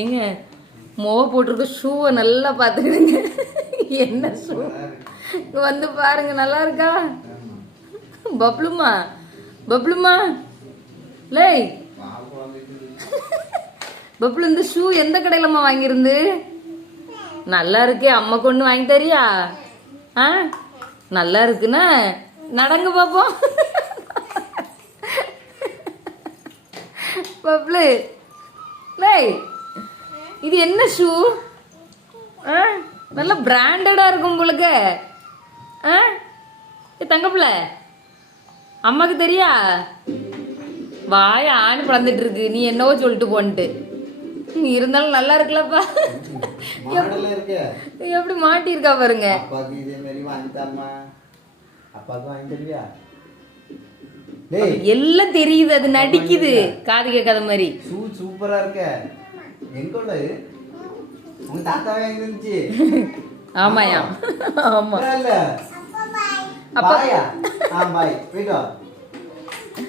ஏங்க மோவ போட்டிருக்க ஷூவை நல்லா பார்த்துக்கிடுங்க. என்ன ஷூ வந்து பாருங்க நல்லா இருக்கா? பப்ளுமா? பப்ளுமா? லேய். பப்ளு இந்த ஷூ எந்த கடையிலம்மா வாங்கியிருந்து? நல்லா இருக்கே அம்மா கொண்டு வாங்கி தரியா? ஆ? நல்லா இருக்குன்னா நடங்க பார்ப்போம் பப்ளு லேய் இது என்ன ஷூ ஆ? நல்ல பிராண்டடா இருக்கும் போலுக்க. ஆ? ஏ தங்கப்பிள்ள அம்மாக்கு தெரியா? வாய ஆணி பிளந்துட்டு இருக்கு. நீ என்னவோ சொல்லிட்டு போன்ட்டு. இருந்தாலும் நல்லா இருக்குல்லப்பா மாடலா இருக்கே. எப்படி மாட்டியிருக்கா பாருங்க. அப்பாவுக்கு இதே மாதிரி வாங்கி தாம்மா அப்பாவுக்கு வாங்கி தருவியா? டேய் எல்லாம் தெரியுது அது நடிக்குது. காது கேட்காத மாதிரி. ஷூ சூப்பரா இருக்க. எங்க உள்ளது உங்க தாத்தாவே இருந்துச்சு. ஆமாயா. ஆமா. இல்ல? அப்பா- ஆ பாய். போயிட்டு